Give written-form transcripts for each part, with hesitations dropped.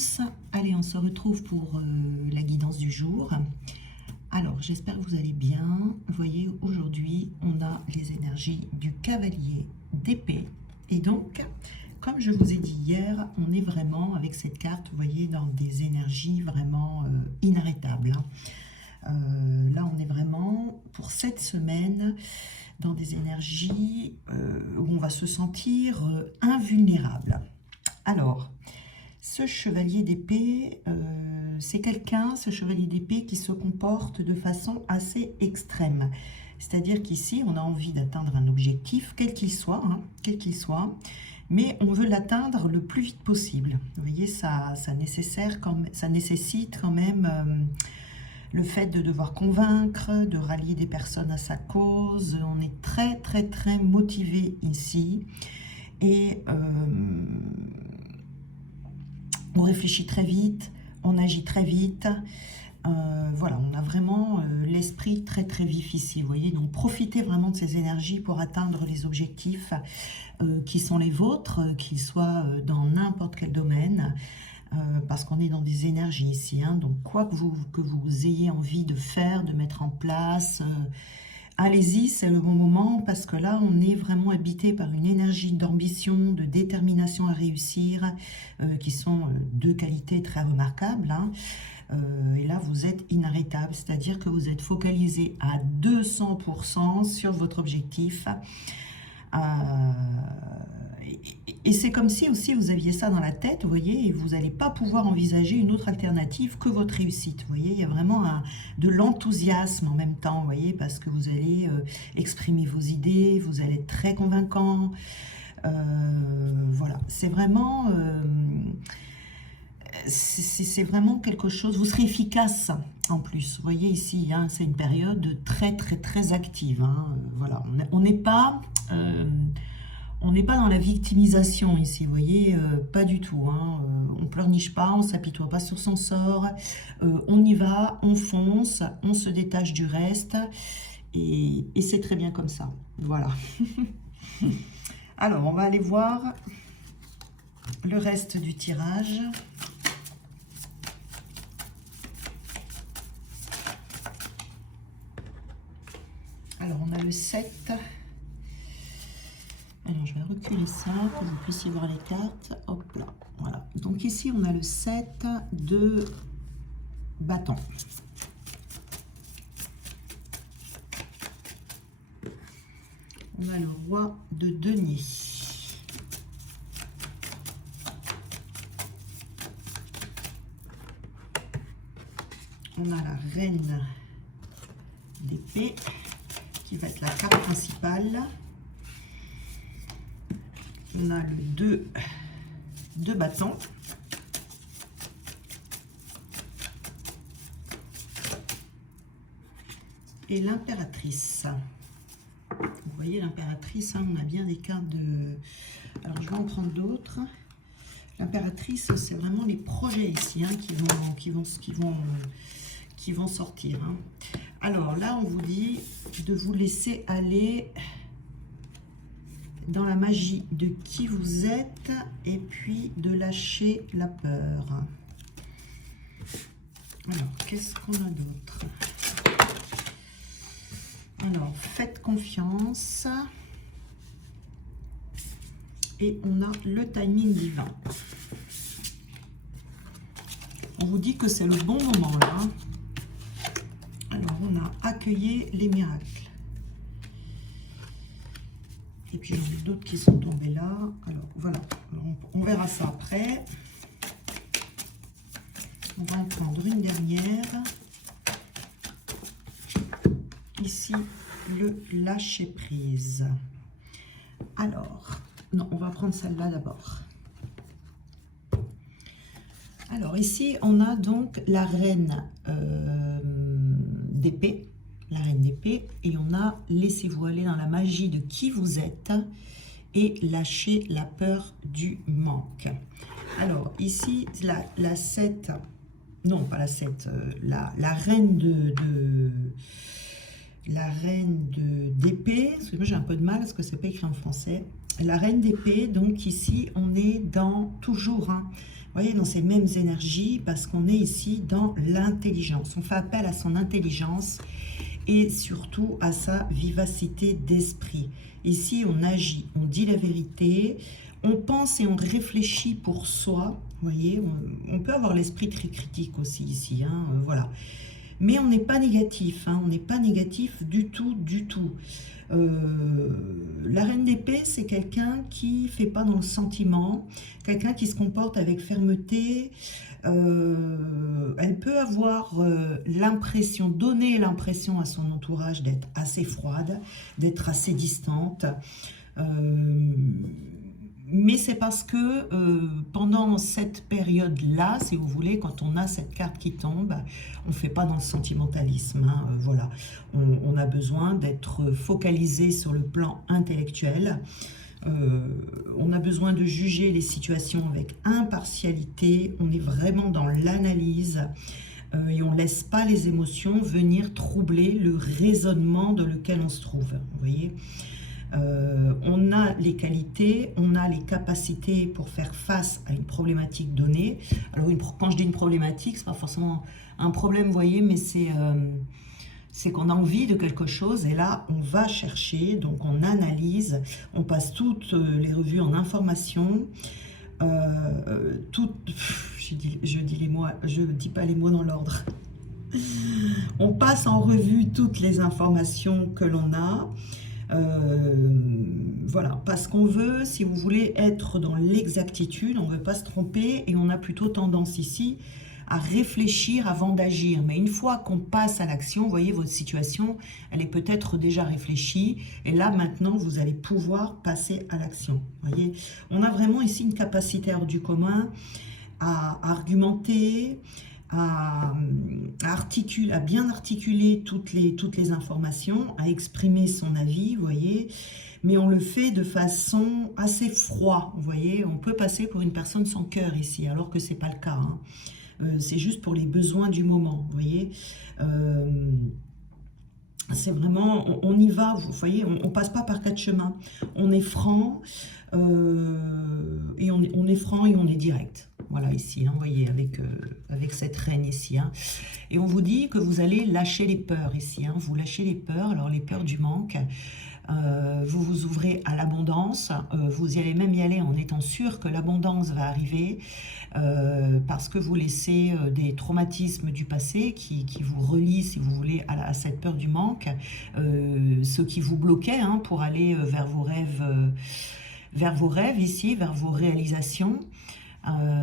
tous. Allez, on se retrouve pour la guidance du jour. Alors, j'espère que vous allez bien. Vous voyez, aujourd'hui, on a les énergies du cavalier d'épée. Et donc, comme je vous ai dit hier, on est vraiment, avec cette carte, vous voyez, dans des énergies vraiment inarrêtables. Là, on est vraiment, pour cette semaine, dans des énergies où on va se sentir invulnérable. Alors, ce chevalier d'épée, c'est quelqu'un, ce chevalier d'épée, qui se comporte de façon assez extrême. C'est-à-dire qu'ici, on a envie d'atteindre un objectif, quel qu'il soit, mais on veut l'atteindre le plus vite possible. Vous voyez, ça nécessite quand même le fait de devoir convaincre, de rallier des personnes à sa cause. On est très motivé ici. Et on réfléchit très vite, on agit très vite. Voilà, on a vraiment l'esprit très vif ici, vous voyez. Donc profitez vraiment de ces énergies pour atteindre les objectifs qui sont les vôtres, qu'ils soient dans n'importe quel domaine, parce qu'on est dans des énergies ici, hein. Donc quoi que vous ayez envie de faire, de mettre en place, allez-y, c'est le bon moment, parce que là, on est vraiment habité par une énergie d'ambition, de détermination à réussir, qui sont deux qualités très remarquables, hein. Et là, vous êtes inarrêtable, c'est-à-dire que vous êtes focalisé à 200% sur votre objectif. Et c'est comme si aussi vous aviez ça dans la tête, vous voyez, et vous n'allez pas pouvoir envisager une autre alternative que votre réussite. Vous voyez, il y a vraiment de l'enthousiasme en même temps, vous voyez, parce que vous allez exprimer vos idées, vous allez être très convaincant. Voilà, c'est vraiment... c'est vraiment quelque chose, vous serez efficace en plus, vous voyez ici, hein, c'est une période très active, hein, voilà, on n'est pas dans la victimisation ici, vous voyez, pas du tout, hein, on pleurniche pas, on s'apitoie pas sur son sort, on y va, on fonce, on se détache du reste, et c'est très bien comme ça, voilà. Alors, on va aller voir le reste du tirage. Alors, on a le 7. Alors, je vais reculer ça pour que vous puissiez voir les cartes. Hop là, voilà. Donc ici, on a le 7 de bâton. On a le roi de denier. On a la reine d'épée, qui va être la carte principale. On a le 2 de bâton. Et l'impératrice. Vous voyez l'impératrice, hein, on a bien des cartes de... Alors je vais en prendre d'autres. L'impératrice, c'est vraiment les projets ici, hein, qui vont sortir, hein. Alors là, on vous dit de vous laisser aller dans la magie de qui vous êtes et puis de lâcher la peur. Alors, qu'est-ce qu'on a d'autre? Alors, faites confiance. Et on a le timing divin. On vous dit que c'est le bon moment là. Alors, on a accueilli les miracles. Et puis, j'en ai d'autres qui sont tombés là. Alors, voilà. Alors, on verra ça après. On va en prendre une dernière. Ici, le lâcher prise. Alors, non, on va prendre celle-là d'abord. Alors, ici, on a donc la reine d'épée. La reine d'épée, et on a laissez-vous aller dans la magie de qui vous êtes et lâchez la peur du manque. Alors ici la 7, non pas la 7, la reine d'épée, parce que moi j'ai un peu de mal parce que c'est pas écrit en français. La reine d'épée, donc ici on est dans toujours, hein, voyez, dans ces mêmes énergies, parce qu'on est ici dans l'intelligence. On fait appel à son intelligence et surtout à sa vivacité d'esprit. Ici, on agit, on dit la vérité, on pense et on réfléchit pour soi. Vous voyez, on peut avoir l'esprit très critique aussi ici, hein, voilà. Mais on n'est pas négatif, hein, on n'est pas négatif du tout, du tout. La reine d'épée, c'est quelqu'un qui ne fait pas dans le sentiment, quelqu'un qui se comporte avec fermeté. Elle peut avoir l'impression, donner l'impression à son entourage d'être assez froide, d'être assez distante. Mais c'est parce que pendant cette période-là, si vous voulez, quand on a cette carte qui tombe, on ne fait pas dans le sentimentalisme. Hein, voilà, on a besoin d'être focalisé sur le plan intellectuel. On a besoin de juger les situations avec impartialité. On est vraiment dans l'analyse et on ne laisse pas les émotions venir troubler le raisonnement dans lequel on se trouve. Vous voyez ? On a les qualités, on a les capacités pour faire face à une problématique donnée. Alors quand je dis une problématique, c'est pas forcément un problème, vous voyez, mais c'est qu'on a envie de quelque chose et là on va chercher, donc on analyse, on passe toutes les revues en information. Je dis pas les mots dans l'ordre. On passe en revue toutes les informations que l'on a. Voilà, parce qu'on veut, si vous voulez, être dans l'exactitude, on ne veut pas se tromper et on a plutôt tendance ici à réfléchir avant d'agir. Mais une fois qu'on passe à l'action, vous voyez, votre situation, elle est peut-être déjà réfléchie et là, maintenant, vous allez pouvoir passer à l'action. Vous voyez, on a vraiment ici une capacité hors du commun à argumenter, à bien articuler toutes les informations, à exprimer son avis, vous voyez, mais on le fait de façon assez froide, vous voyez, on peut passer pour une personne sans cœur ici, alors que c'est pas le cas, hein. C'est juste pour les besoins du moment, vous voyez, c'est vraiment, on y va, vous voyez, on passe pas par quatre chemins, on est franc, et on est franc et on est direct. Voilà, ici, hein, vous voyez, avec cette reine ici. Hein. Et on vous dit que vous allez lâcher les peurs ici. Hein. Vous lâchez les peurs, alors les peurs du manque. Vous vous ouvrez à l'abondance. Vous y allez même y aller en étant sûr que l'abondance va arriver. Parce que vous laissez des traumatismes du passé qui vous relient, si vous voulez, à cette peur du manque. Ce qui vous bloquait hein, pour aller vers vos rêves ici, vers vos réalisations.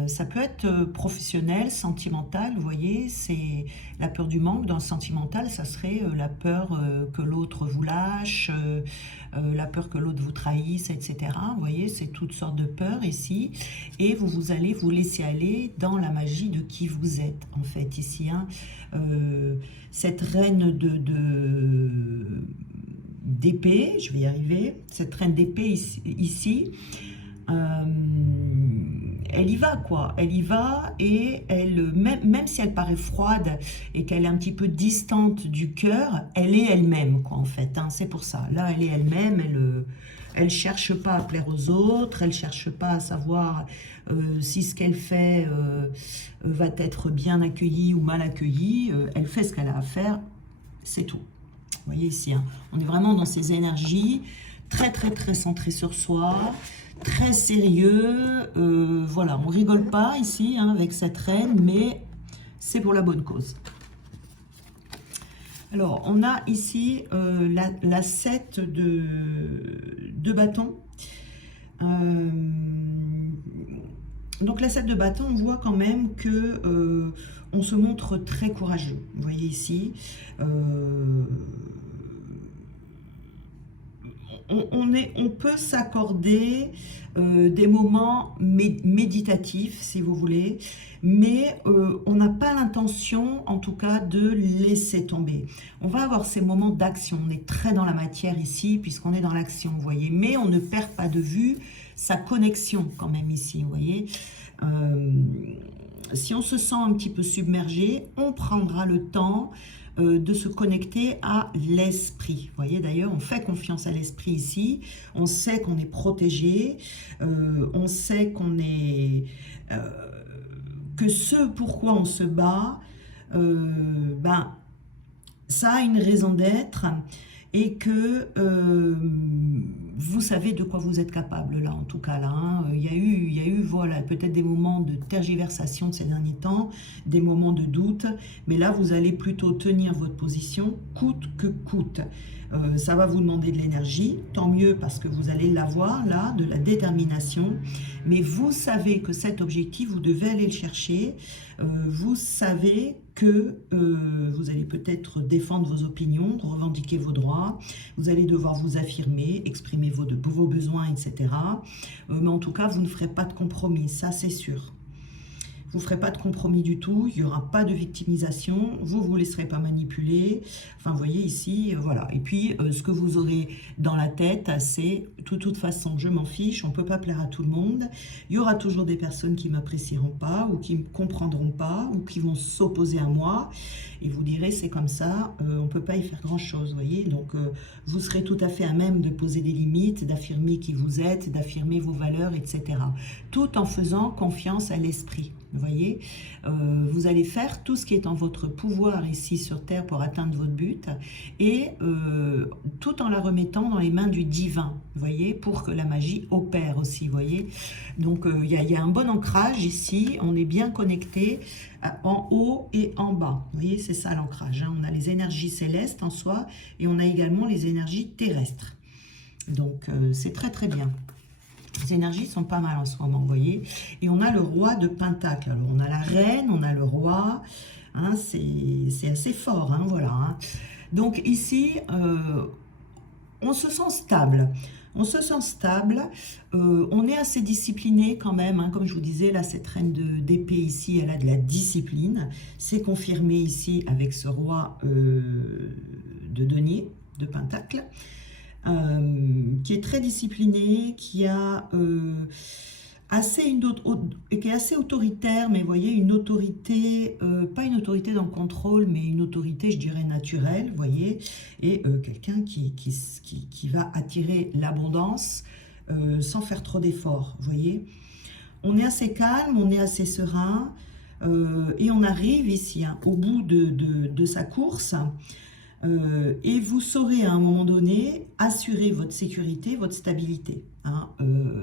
Ça peut être professionnel, sentimental, vous voyez, c'est la peur du manque. Dans le sentimental, ça serait la peur que l'autre vous lâche, la peur que l'autre vous trahisse, etc. Vous voyez, c'est toutes sortes de peurs ici. Et vous allez vous laisser aller dans la magie de qui vous êtes, en fait, ici. Hein. Cette reine d'épée, je vais y arriver, cette reine d'épée ici, elle y va quoi, elle y va et même si elle paraît froide et qu'elle est un petit peu distante du cœur, elle est elle-même quoi en fait, hein, c'est pour ça, là elle est elle-même, elle cherche pas à plaire aux autres, elle cherche pas à savoir si ce qu'elle fait va être bien accueilli ou mal accueilli, elle fait ce qu'elle a à faire, c'est tout. Vous voyez ici, hein, on est vraiment dans ces énergies très très très centrées sur soi, très sérieux, voilà, on rigole pas ici hein, avec cette reine, mais c'est pour la bonne cause. Alors, on a ici la 7 de bâton. Donc la 7 de bâton, on voit quand même que on se montre très courageux. Vous voyez ici, on peut s'accorder des moments méditatifs, si vous voulez, mais on n'a pas l'intention, en tout cas, de laisser tomber. On va avoir ces moments d'action. On est très dans la matière ici, puisqu'on est dans l'action, vous voyez, mais on ne perd pas de vue sa connexion, quand même, ici, vous voyez. Si on se sent un petit peu submergé, on prendra le temps de se connecter à l'esprit. Vous voyez, d'ailleurs, on fait confiance à l'esprit ici, on sait qu'on est protégé, on sait qu'on est... que ce pourquoi on se bat, ben, ça a une raison d'être, et que vous savez de quoi vous êtes capable là, en tout cas là. Hein. Il y a eu voilà, peut-être des moments de tergiversation de ces derniers temps, des moments de doute, mais là vous allez plutôt tenir votre position coûte que coûte. Ça va vous demander de l'énergie, tant mieux parce que vous allez l'avoir là, de la détermination, mais vous savez que cet objectif, vous devez aller le chercher, vous savez que vous allez peut-être défendre vos opinions, revendiquer vos droits, vous allez devoir vous affirmer, exprimer vos besoins, etc. Mais en tout cas, vous ne ferez pas de compromis, ça c'est sûr. Vous ne ferez pas de compromis du tout, il n'y aura pas de victimisation, vous ne vous laisserez pas manipuler. Enfin, vous voyez ici, voilà. Et puis, ce que vous aurez dans la tête, c'est de toute façon, je m'en fiche, on ne peut pas plaire à tout le monde. Il y aura toujours des personnes qui ne m'apprécieront pas, ou qui ne me comprendront pas, ou qui vont s'opposer à moi. Et vous direz, c'est comme ça, on ne peut pas y faire grand-chose, vous voyez. Donc, vous serez tout à fait à même de poser des limites, d'affirmer qui vous êtes, d'affirmer vos valeurs, etc. Tout en faisant confiance à l'esprit. Vous voyez, vous allez faire tout ce qui est en votre pouvoir ici sur Terre pour atteindre votre but, et tout en la remettant dans les mains du divin, vous voyez, pour que la magie opère aussi, vous voyez. Donc il y a un bon ancrage ici, on est bien connecté en haut et en bas, vous voyez, c'est ça l'ancrage, hein. On a les énergies célestes en soi, et on a également les énergies terrestres. Donc c'est très très bien. Les énergies sont pas mal en ce moment, vous voyez. Et on a le roi de Pentacle. Alors, on a la reine, on a le roi. Hein, c'est assez fort, hein, voilà. Hein. Donc, ici, on se sent stable. On se sent stable. On est assez discipliné quand même. Hein, comme je vous disais, là, cette reine d'épée ici, elle a de la discipline. C'est confirmé ici avec ce roi de denier, de Pentacle. Qui est très discipliné, qui a qui est assez autoritaire, mais vous voyez, une autorité, pas une autorité dans le contrôle, mais une autorité, je dirais, naturelle, vous voyez, et quelqu'un qui va attirer l'abondance sans faire trop d'efforts, vous voyez. On est assez calme, on est assez serein, et on arrive ici, hein, au bout de sa course. Et vous saurez à un moment donné assurer votre sécurité, votre stabilité, hein,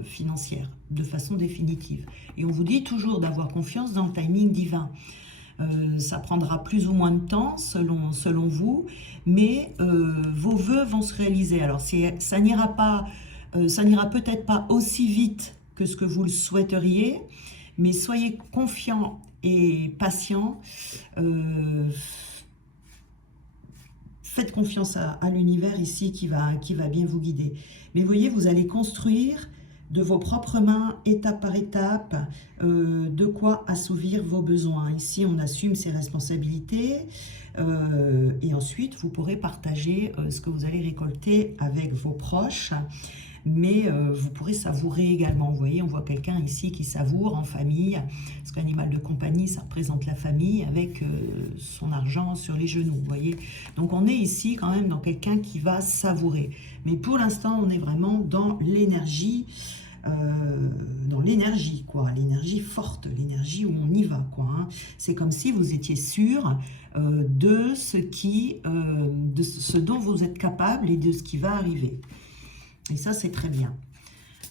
financière de façon définitive. Et on vous dit toujours d'avoir confiance dans le timing divin. Ça prendra plus ou moins de temps selon vous, mais vos vœux vont se réaliser. Alors ça n'ira peut-être pas aussi vite que ce que vous le souhaiteriez, mais soyez confiants et patients. Faites confiance à l'univers ici qui va bien vous guider. Mais vous voyez, vous allez construire de vos propres mains, étape par étape, de quoi assouvir vos besoins. Ici, on assume ses responsabilités et ensuite, vous pourrez partager ce que vous allez récolter avec vos proches. Mais vous pourrez savourer également. Vous voyez, on voit quelqu'un ici qui savoure en famille, parce qu'animal de compagnie, ça représente la famille avec son argent sur les genoux, vous voyez. Donc on est ici quand même dans quelqu'un qui va savourer. Mais pour l'instant, on est vraiment dans l'énergie, quoi, l'énergie forte, l'énergie où on y va, quoi. Hein. C'est comme si vous étiez sûr de ce dont vous êtes capable et de ce qui va arriver. Et ça, c'est très bien.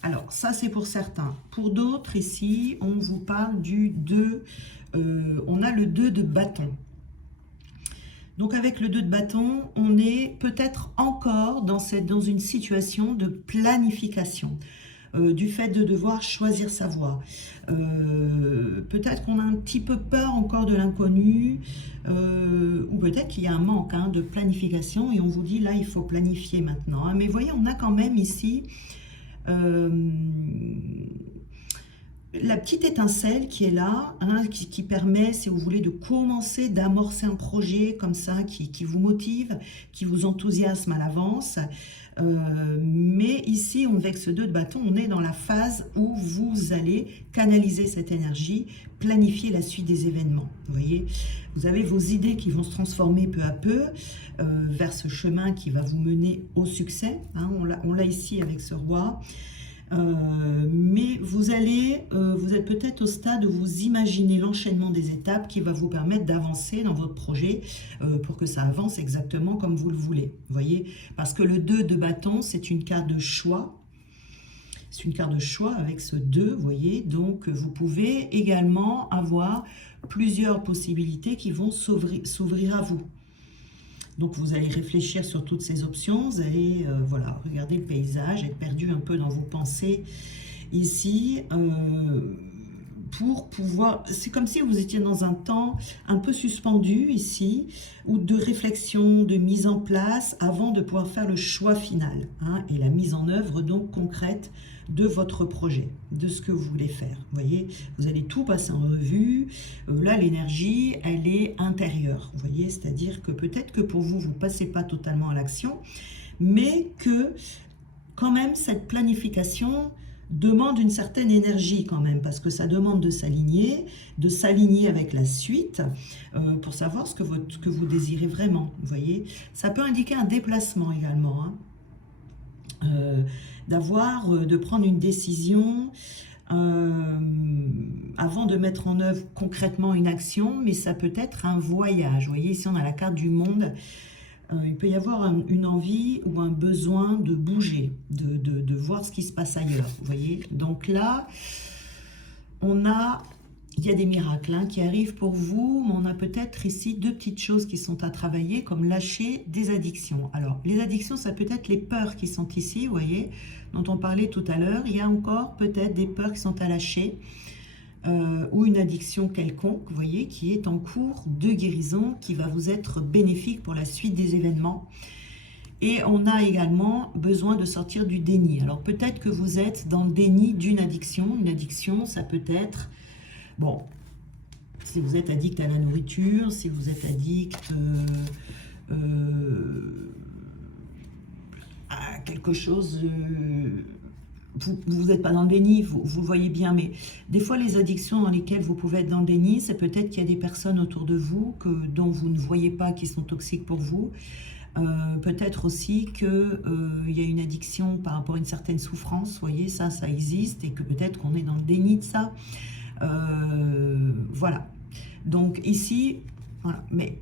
Alors, ça, c'est pour certains. Pour d'autres, ici, on vous parle du 2. On a le 2 de bâton. Donc, avec le 2 de bâton, on est peut-être encore dans une situation de planification. Du fait de devoir choisir sa voie. Peut-être qu'on a un petit peu peur encore de l'inconnu, ou peut-être qu'il y a un manque, hein, de planification, et on vous dit là, il faut planifier maintenant. Hein. Mais voyez, on a quand même ici la petite étincelle qui est là, hein, qui permet, si vous voulez, de commencer, d'amorcer un projet comme ça, qui vous motive, qui vous enthousiasme à l'avance. Mais ici, avec ce 2 de bâton, on est dans la phase où vous allez canaliser cette énergie, planifier la suite des événements. Vous voyez, vous avez vos idées qui vont se transformer peu à peu vers ce chemin qui va vous mener au succès. Hein, on l'a ici avec ce roi. Mais vous êtes peut-être au stade où vous imaginez l'enchaînement des étapes qui va vous permettre d'avancer dans votre projet pour que ça avance exactement comme vous le voulez. Vous voyez, parce que le 2 de bâton, c'est une carte de choix. C'est une carte de choix avec ce 2, vous voyez. Donc, vous pouvez également avoir plusieurs possibilités qui vont s'ouvrir à vous. Donc, vous allez réfléchir sur toutes ces options, vous allez voilà, regarder le paysage, être perdu un peu dans vos pensées ici, pour pouvoir... C'est comme si vous étiez dans un temps un peu suspendu ici, ou de réflexion, de mise en place, avant de pouvoir faire le choix final, hein, et la mise en œuvre donc concrète de votre projet, de ce que vous voulez faire. Vous voyez, vous allez tout passer en revue. Là, l'énergie, elle est intérieure. Vous voyez, c'est-à-dire que peut-être que pour vous, vous ne passez pas totalement à l'action, mais que quand même, cette planification demande une certaine énergie quand même, parce que ça demande de s'aligner avec la suite pour savoir ce que vous désirez vraiment. Vous voyez, ça peut indiquer un déplacement également, hein. De prendre une décision avant de mettre en œuvre concrètement une action, mais ça peut être un voyage. Vous voyez, ici on a la carte du monde. Il peut y avoir une envie ou un besoin de bouger, de voir ce qui se passe ailleurs. Vous voyez, donc là, il y a des miracles qui arrivent pour vous, mais on a peut-être ici 2 petites choses qui sont à travailler, comme lâcher des addictions. Alors, les addictions, ça peut être les peurs qui sont ici, vous voyez, dont on parlait tout à l'heure. Il y a encore peut-être des peurs qui sont à lâcher, ou une addiction quelconque, vous voyez, qui est en cours de guérison, qui va vous être bénéfique pour la suite des événements. Et on a également besoin de sortir du déni. Alors, peut-être que vous êtes dans le déni d'une addiction. Une addiction, ça peut être... Bon, si vous êtes addict à la nourriture, si vous êtes addict à quelque chose, vous n'êtes pas dans le déni, vous voyez bien, mais des fois les addictions dans lesquelles vous pouvez être dans le déni, c'est peut-être qu'il y a des personnes autour de vous dont vous ne voyez pas qui sont toxiques pour vous. Peut-être aussi qu'il y a une addiction par rapport à une certaine souffrance, vous voyez, ça existe, et que peut-être qu'on est dans le déni de ça. Voilà, donc ici, voilà. Mais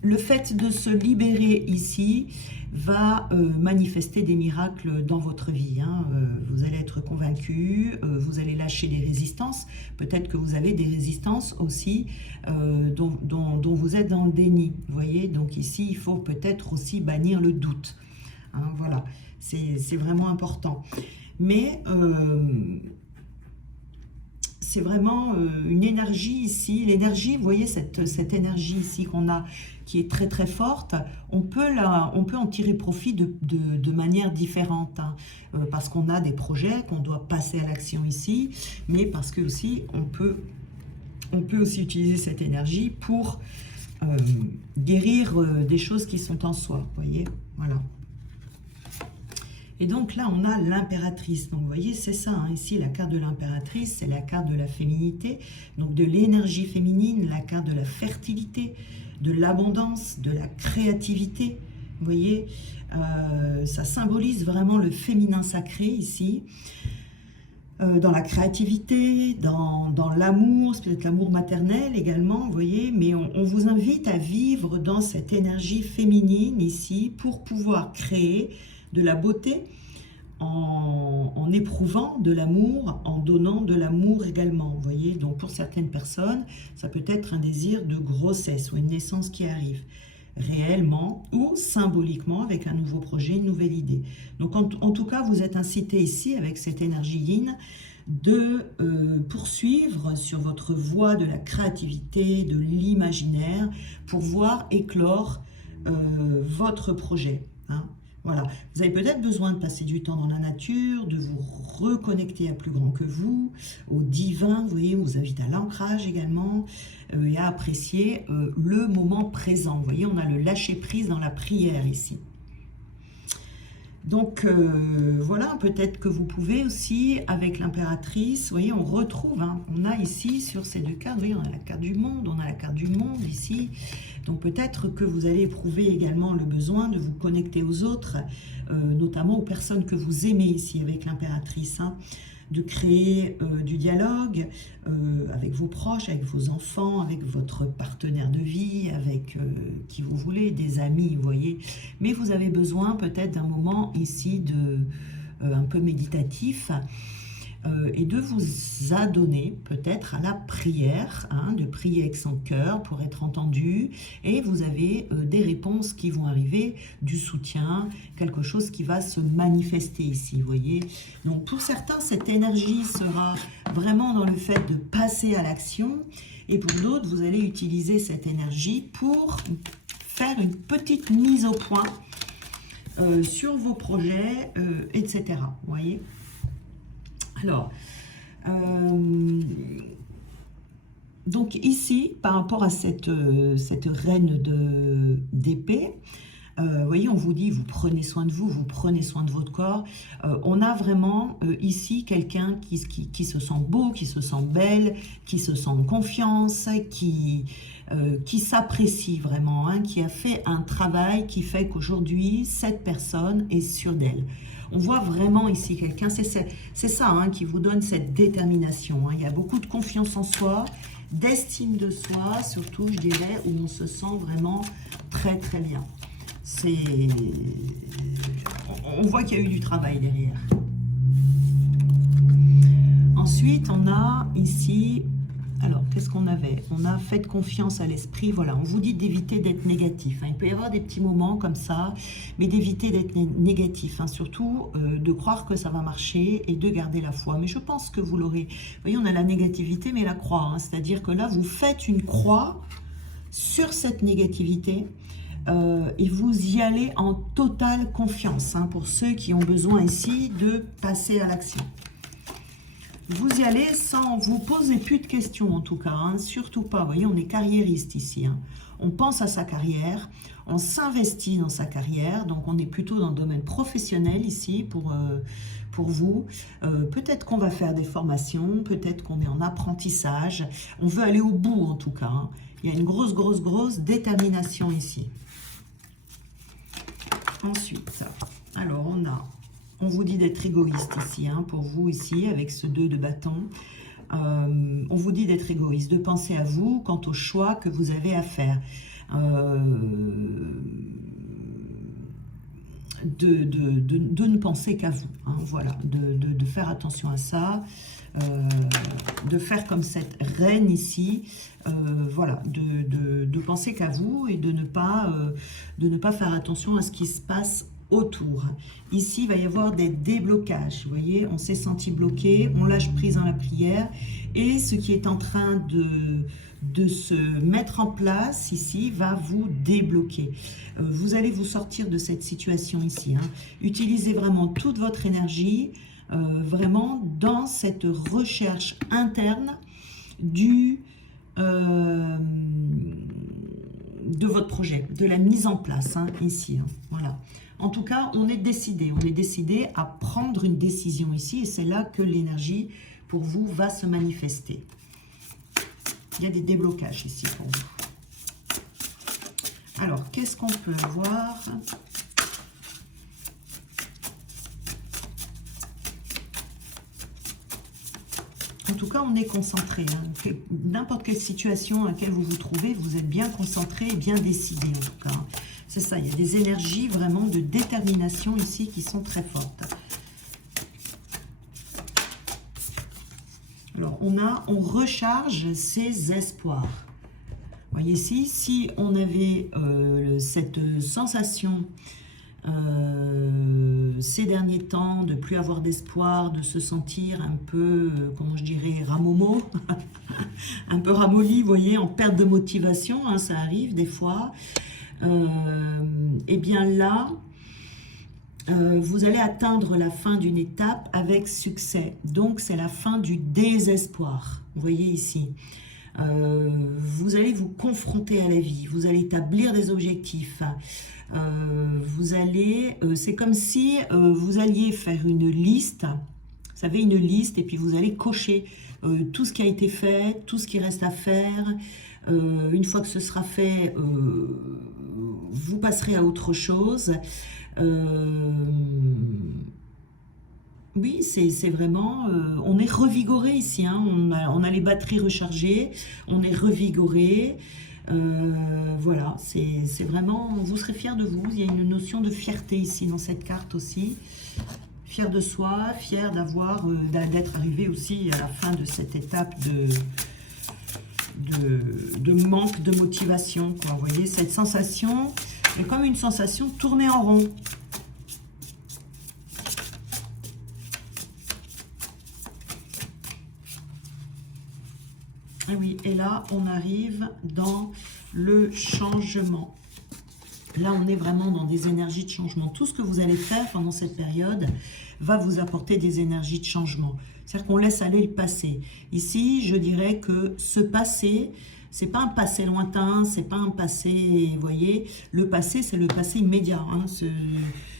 le fait de se libérer ici va manifester des miracles dans votre vie, hein. Vous allez être convaincu, vous allez lâcher des résistances. Peut-être que vous avez des résistances aussi dont vous êtes dans le déni, vous voyez. Donc ici, il faut peut-être aussi bannir le doute, hein, voilà, c'est vraiment important. Mais c'est vraiment une énergie ici. L'énergie, vous voyez, cette énergie ici qu'on a, qui est très très forte, on peut en tirer profit de manière différente, hein, parce qu'on a des projets, qu'on doit passer à l'action ici, mais parce que aussi on peut aussi utiliser cette énergie pour guérir des choses qui sont en soi, vous voyez, voilà. Et donc là, on a l'impératrice. Donc vous voyez, c'est ça, hein, ici, la carte de l'impératrice, c'est la carte de la féminité, donc de l'énergie féminine, la carte de la fertilité, de l'abondance, de la créativité. Vous voyez, ça symbolise vraiment le féminin sacré ici, dans la créativité, dans l'amour, c'est peut-être l'amour maternel également, vous voyez, mais on vous invite à vivre dans cette énergie féminine ici pour pouvoir créer de la beauté en éprouvant de l'amour, en donnant de l'amour également, vous voyez. Donc pour certaines personnes, ça peut être un désir de grossesse ou une naissance qui arrive réellement ou symboliquement avec un nouveau projet, une nouvelle idée. Donc en tout cas, vous êtes incité ici avec cette énergie yin de poursuivre sur votre voie de la créativité, de l'imaginaire pour voir éclore votre projet, hein. Voilà, vous avez peut-être besoin de passer du temps dans la nature, de vous reconnecter à plus grand que vous, au divin, vous voyez, on vous invite à l'ancrage également, et à apprécier le moment présent. Vous voyez, on a le lâcher-prise dans la prière ici. Donc voilà, peut-être que vous pouvez aussi, avec l'impératrice, vous voyez, on retrouve, hein, on a ici, sur ces deux cartes, vous voyez, on a la carte du monde, on a la carte du monde ici. Donc peut-être que vous allez éprouver également le besoin de vous connecter aux autres, notamment aux personnes que vous aimez ici, avec l'impératrice, hein, de créer du dialogue avec vos proches, avec vos enfants, avec votre partenaire de vie, avec qui vous voulez, des amis, vous voyez. Mais vous avez besoin peut-être d'un moment ici un peu méditatif et de vous adonner peut-être à la prière, hein, de prier avec son cœur pour être entendu. Et vous avez des réponses qui vont arriver, du soutien, quelque chose qui va se manifester ici, vous voyez. Donc pour certains, cette énergie sera vraiment dans le fait de passer à l'action. Et pour d'autres, vous allez utiliser cette énergie pour faire une petite mise au point sur vos projets, etc. Vous voyez. Alors, donc ici, par rapport à cette reine d'épée, vous voyez, on vous dit, vous prenez soin de vous, vous prenez soin de votre corps. On a vraiment ici quelqu'un qui se sent beau, qui se sent belle, qui se sent en confiance, qui s'apprécie vraiment, hein, qui a fait un travail qui fait qu'aujourd'hui, cette personne est sûre d'elle. On voit vraiment ici quelqu'un, c'est ça, hein, qui vous donne cette détermination. Hein. Il y a beaucoup de confiance en soi, d'estime de soi, surtout, je dirais, où on se sent vraiment très, très bien. On voit qu'il y a eu du travail derrière. Ensuite, on a ici... Alors, qu'est-ce qu'on avait? On a fait confiance à l'esprit. Voilà, on vous dit d'éviter d'être négatif. Hein. Il peut y avoir des petits moments comme ça, mais d'éviter d'être négatif. Hein. Surtout, de croire que ça va marcher et de garder la foi. Mais je pense que vous l'aurez. Vous voyez, on a la négativité, mais la croix. Hein. C'est-à-dire que là, vous faites une croix sur cette négativité et vous y allez en totale confiance. Hein, pour ceux qui ont besoin ici de passer à l'action. Vous y allez sans vous poser plus de questions en tout cas, hein, surtout pas. Vous voyez, on est carriériste ici. Hein. On pense à sa carrière, on s'investit dans sa carrière, donc on est plutôt dans le domaine professionnel ici pour vous. Peut-être qu'on va faire des formations, peut-être qu'on est en apprentissage. On veut aller au bout en tout cas. Hein. Il y a une grosse détermination ici. Ensuite, alors on vous dit d'être égoïste ici, hein, pour vous ici, avec ce 2 de bâton. On vous dit d'être égoïste, de penser à vous quant au choix que vous avez à faire. De ne penser qu'à vous. Hein, voilà, de faire attention à ça. De faire comme cette reine ici, voilà, de penser qu'à vous et de ne pas faire attention à ce qui se passe autour. Ici, il va y avoir des déblocages. Vous voyez, on s'est senti bloqué, on lâche prise dans la prière et ce qui est en train de se mettre en place ici va vous débloquer. Vous allez vous sortir de cette situation ici. Hein. Utilisez vraiment toute votre énergie vraiment dans cette recherche interne de votre projet, de la mise en place, hein, ici. Hein, voilà. En tout cas, on est décidé à prendre une décision ici, et c'est là que l'énergie, pour vous, va se manifester. Il y a des déblocages ici pour vous. Alors, qu'est-ce qu'on peut voir ? En tout cas, on est concentré. Hein. N'importe quelle situation à laquelle vous vous trouvez, vous êtes bien concentré et bien décidé en tout cas. C'est ça, il y a des énergies vraiment de détermination ici qui sont très fortes. Alors, on recharge ses espoirs. Vous voyez ici, si on avait cette sensation ces derniers temps de plus avoir d'espoir, de se sentir un peu, comment je dirais, ramomo, un peu ramolli, vous voyez, en perte de motivation, hein, ça arrive des fois. Et bien là, vous allez atteindre la fin d'une étape avec succès. Donc, c'est la fin du désespoir. Vous voyez ici. Vous allez vous confronter à la vie, vous allez établir des objectifs. Vous allez, c'est comme si vous alliez faire une liste, vous savez, une liste, et puis vous allez cocher tout ce qui a été fait, tout ce qui reste à faire. Une fois que ce sera fait, vous passerez à autre chose. Oui, c'est vraiment, on est revigoré ici, hein, on a les batteries rechargées, on est revigoré. Voilà, c'est vraiment, vous serez fiers de vous. Il y a une notion de fierté ici dans cette carte aussi. Fier de soi, fier d'avoir, d'être arrivé aussi à la fin de cette étape de manque de motivation, quoi. Vous voyez, cette sensation est comme une sensation tournée en rond. Et oui, et là, on arrive dans le changement. Là, on est vraiment dans des énergies de changement. Tout ce que vous allez faire pendant cette période va vous apporter des énergies de changement. C'est-à-dire qu'on laisse aller le passé. Ici, je dirais que ce passé, c'est pas un passé lointain, c'est pas un passé, vous voyez, le passé, c'est le passé immédiat. Hein,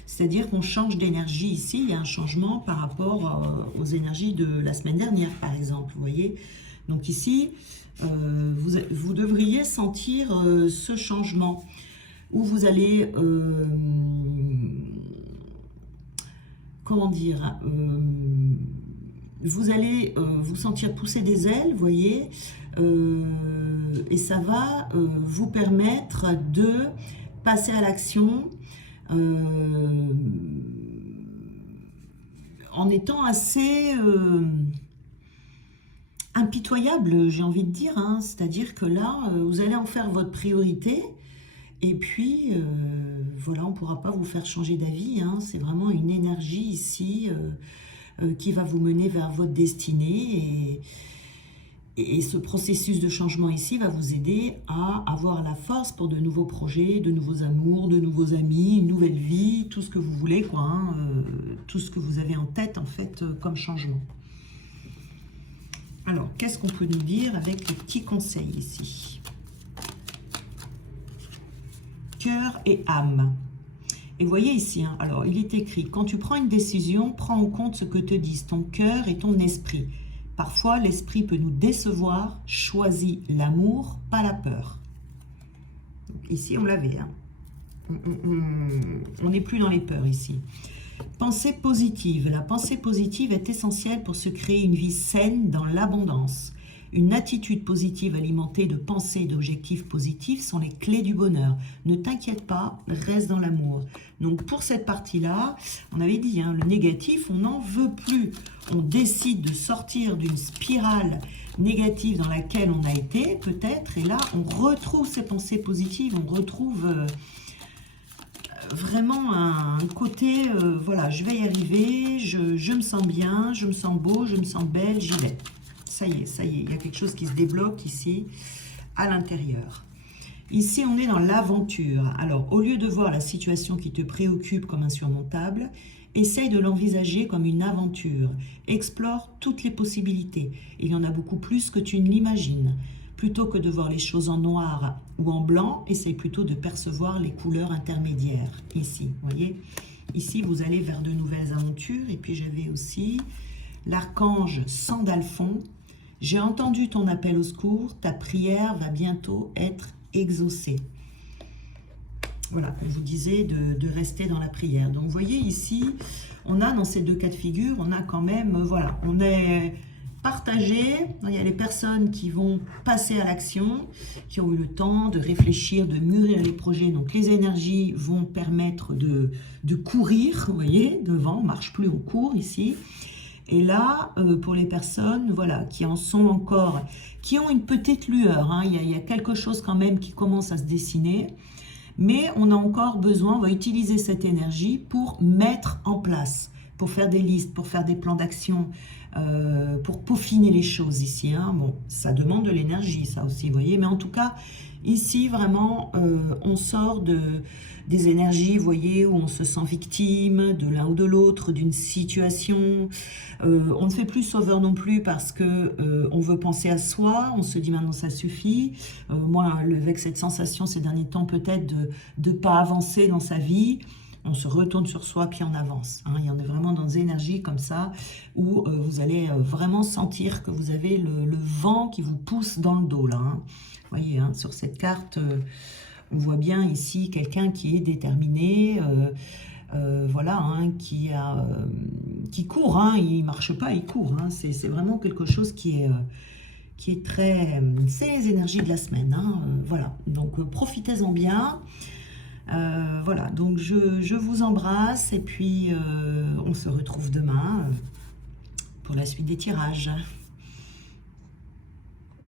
c'est-à-dire qu'on change d'énergie ici, il y a un changement par rapport aux énergies de la semaine dernière, par exemple, vous voyez. Donc ici, vous devriez sentir ce changement où vous allez, comment dire, vous allez vous sentir pousser des ailes, vous voyez, et ça va vous permettre de passer à l'action en étant assez impitoyable, j'ai envie de dire, hein. C'est-à-dire que là, vous allez en faire votre priorité. Et puis, voilà, on ne pourra pas vous faire changer d'avis, hein. C'est vraiment une énergie ici qui va vous mener vers votre destinée. Et ce processus de changement ici va vous aider à avoir la force pour de nouveaux projets, de nouveaux amours, de nouveaux amis, une nouvelle vie, tout ce que vous voulez, quoi, hein, tout ce que vous avez en tête, en fait, comme changement. Alors, qu'est-ce qu'on peut nous dire avec les petits conseils ici? Cœur et âme. Et vous voyez ici, hein, alors il est écrit, quand tu prends une décision, prends en compte ce que te disent ton cœur et ton esprit. Parfois, l'esprit peut nous décevoir, choisis l'amour, pas la peur. Donc, ici, on l'avait. Hein. On n'est plus dans les peurs ici. Pensée positive. La pensée positive est essentielle pour se créer une vie saine dans l'abondance. Une attitude positive alimentée de pensées et d'objectifs positifs sont les clés du bonheur. Ne t'inquiète pas, reste dans l'amour. Donc pour cette partie-là, on avait dit, hein, le négatif, on n'en veut plus. On décide de sortir d'une spirale négative dans laquelle on a été, peut-être, et là, on retrouve ces pensées positives, on retrouve vraiment un côté, voilà, je vais y arriver, je me sens bien, je me sens beau, je me sens belle, j'y vais. Ça y est, il y a quelque chose qui se débloque ici, à l'intérieur. Ici, on est dans l'aventure. Alors, au lieu de voir la situation qui te préoccupe comme insurmontable, essaye de l'envisager comme une aventure. Explore toutes les possibilités. Il y en a beaucoup plus que tu ne l'imagines. Plutôt que de voir les choses en noir ou en blanc, essaye plutôt de percevoir les couleurs intermédiaires. Ici, vous voyez, ici, vous allez vers de nouvelles aventures. Et puis, j'avais aussi l'archange Sandalphon. J'ai entendu ton appel au secours, ta prière va bientôt être exaucée. Voilà, comme je vous disais, de rester dans la prière. Donc, vous voyez ici, on a dans ces deux cas de figure, on a quand même, voilà, on est partagé. Il y a les personnes qui vont passer à l'action, qui ont eu le temps de réfléchir, de mûrir les projets. Donc, les énergies vont permettre de courir, vous voyez, devant, on ne marche plus, on court ici. Et là, pour les personnes, voilà, qui en sont encore, qui ont une petite lueur, hein, il y a quelque chose quand même qui commence à se dessiner, mais on a encore besoin, on va utiliser cette énergie pour mettre en place, pour faire des listes, pour faire des plans d'action, pour peaufiner les choses ici. Hein. Bon, ça demande de l'énergie, ça aussi, vous voyez. Mais en tout cas, ici, vraiment, on sort des énergies, vous voyez, où on se sent victime de l'un ou de l'autre, d'une situation. On ne fait plus sauveur non plus parce que on veut penser à soi, on se dit maintenant ça suffit. Moi, avec cette sensation ces derniers temps peut-être de ne pas avancer dans sa vie, on se retourne sur soi puis on avance. Hein. Il y en a vraiment dans des énergies comme ça où vous allez vraiment sentir que vous avez le vent qui vous pousse dans le dos là. Hein. Vous voyez, hein, sur cette carte, on voit bien ici quelqu'un qui est déterminé, voilà, hein, qui court, hein, il marche pas, il court. Hein. C'est vraiment quelque chose qui est très... C'est les énergies de la semaine. Hein, voilà, donc profitez-en bien. Voilà, donc je vous embrasse et puis on se retrouve demain pour la suite des tirages.